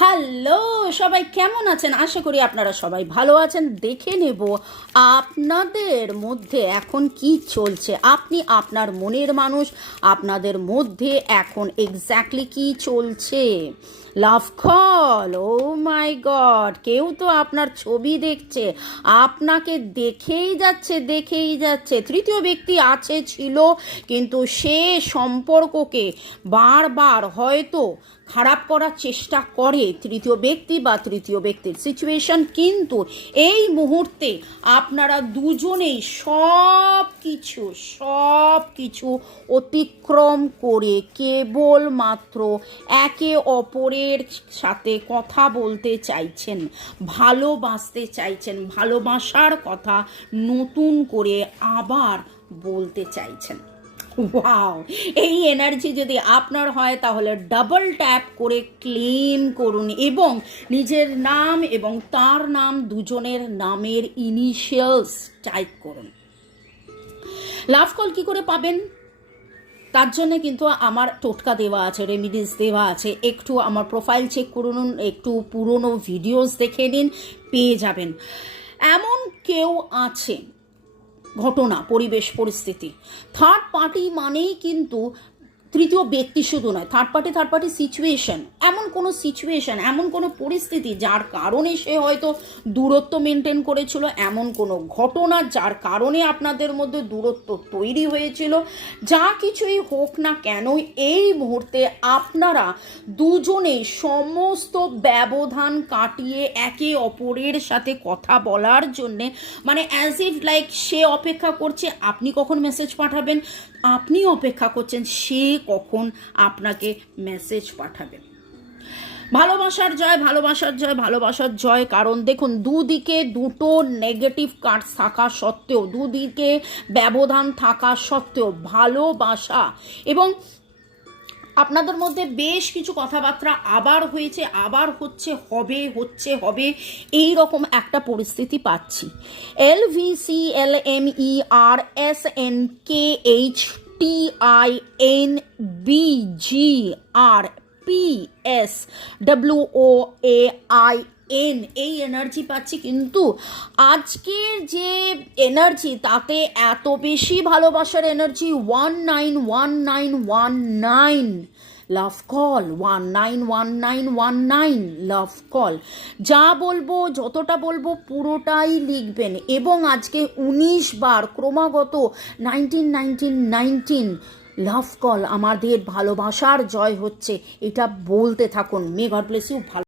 Hello সবাই, কেমন আছেন? আশা করি আপনারা সবাই ভালো আছেন। দেখে নেব আপনাদের মধ্যে এখন কি চলছে। আপনি আপনার মনের মানুষ, আপনাদের মধ্যে এখন এক্স্যাক্টলি কি চলছে। লাভ কল, ও মাই গড, কেউ তো আপনার ছবি দেখছে, আপনাকে দেখেই যাচ্ছে। তৃতীয় ব্যক্তি আছে, ছিল, কিন্তু সে সম্পর্ককে বারবার হয়তো খারাপ করার চেষ্টা করে তৃতীয় ব্যক্তি বা তৃতীয় ব্যক্তির সিচুয়েশন। কিন্তু এই মুহূর্তে আপনারা দুজনেই সব কিছু অতিক্রম করে কেবলমাত্র একে অপরের সাথে কথা বলতে চাইছেন, ভালোবাসতে চাইছেন, ভালোবাসার কথা নতুন করে আবার বলতে চাইছেন। ওয়াও, এই এনার্জি যদি আপনার হয় তাহলে ডাবল ট্যাপ করে ক্লেম করুন এবং নিজের নাম এবং তার নাম দুজনের নামের ইনিশিয়ালস টাইপ করুন। লাভ কল কি করে পাবেন তার জন্য কিন্তু আমার টোটকা দেওয়া আছে, রেমিডিস দেওয়া আছে। একটু আমার প্রোফাইল চেক করুন, একটু পুরনো ভিডিওস দেখে নিন, পেয়ে যাবেন। এমন কেউ আছে, ঘটনা, পরিবেশ, পরিস্থিতি, থার্ড পার্টি মানেই কিন্তু তৃতীয় ব্যক্তি শুধু নয়, থার্ড পার্টি সিচুয়েশন, এমন কোনো পরিস্থিতি যার কারণে সে হয়তো দূরত্ব মেনটেন করেছিল, এমন কোনো ঘটনা যার কারণে আপনাদের মধ্যে দূরত্ব তৈরি হয়েছিল। যা কিছুই হোক না কেন, এই মুহূর্তে আপনারা দুজনেই সমস্ত ব্যবধান কাটিয়ে একে অপরের সাথে কথা বলার জন্যে, মানে অ্যাজ ইফ লাইক সে অপেক্ষা করছে আপনি কখন মেসেজ পাঠাবেন, আপনি অপেক্ষা করছেন সে কখন আপনাকে মেসেজ পাঠাবে। ভালোবাসার জয়। কারণ দেখুন, দুদিকে দুটো নেগেটিভ কার্ড থাকা সত্ত্বেও, দুদিকে ব্যবধান থাকা সত্ত্বেও ভালোবাসা এবং আপনাদের মধ্যে বেশ কিছু কথাবার্তা আবার হয়েছে, আবার হবে এই রকম একটা পরিস্থিতি পাচ্ছি। LVCLMERSNKHTINBGRPSWOAIN এই এনার্জি পাচ্ছি। কিন্তু আজকের যে এনার্জি, তাতে এত বেশি ভালোবাসার এনার্জি। 191919 লাভ কল, 191919 লাভ কল। যা বলবো, যতটা বলবো পুরোটাই লিখবেন এবং আজকে 19 বার ক্রমাগত 191919 লাভ কল, আমাদের ভালোবাসার জয় হচ্ছে, এটা বলতে থাকুন। May God bless you. ভালো।